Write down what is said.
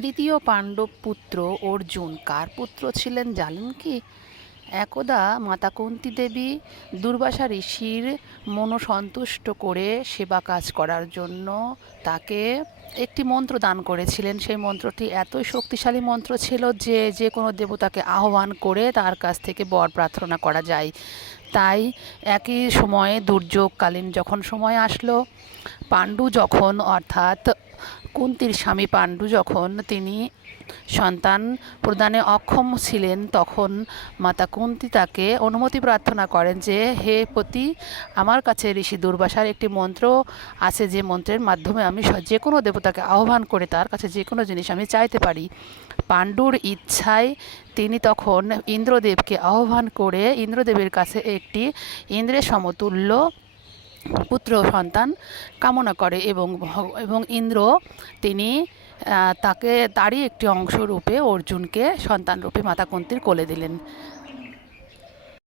তৃতীয় পাণ্ডব পুত্র অর্জুন কার পুত্র ছিলেন জানেন কি? একদা মাতা কুন্তী দেবী দুর্বাসা ঋষির মনসন্তুষ্ট করে সেবা কাজ করার জন্য তাকে একটি মন্ত্র দান করেছিলেন। সেই মন্ত্রটি এতই শক্তিশালী মন্ত্র ছিল যে যে কোনো দেবতাকে আহ্বান করে তার কাছ থেকে বর প্রার্থনা করা যায়। তাই একই সময়ে দুর্যোগকালীন যখন সময় আসলো, পাণ্ডু যখন অর্থাৎ কুন্তির স্বামী পাণ্ডু যখন তিনি সন্তান প্রদানে অক্ষম ছিলেন, তখন মাতা কুন্তী তাকে অনুমতি প্রার্থনা করেন যে, হে পতি, আমার কাছে ঋষি দুর্বাসার একটি মন্ত্র আছে, যে মন্ত্রের মাধ্যমে আমি যে কোনো দেবতাকে আহ্বান করে তার কাছে যে কোনো জিনিস আমি চাইতে পারি। পাণ্ডুর ইচ্ছায় তিনি তখন ইন্দ্রদেবকে আহ্বান করে ইন্দ্রদেবের কাছে একটি ইন্দ্রের সমতুল্য পুত্র সন্তান কামনা করে এবং ইন্দ্র তিনি তাকে তারই একটি অংশ রূপে অর্জুনকে সন্তান রূপে মাতা কুন্তীর কোলে দিলেন।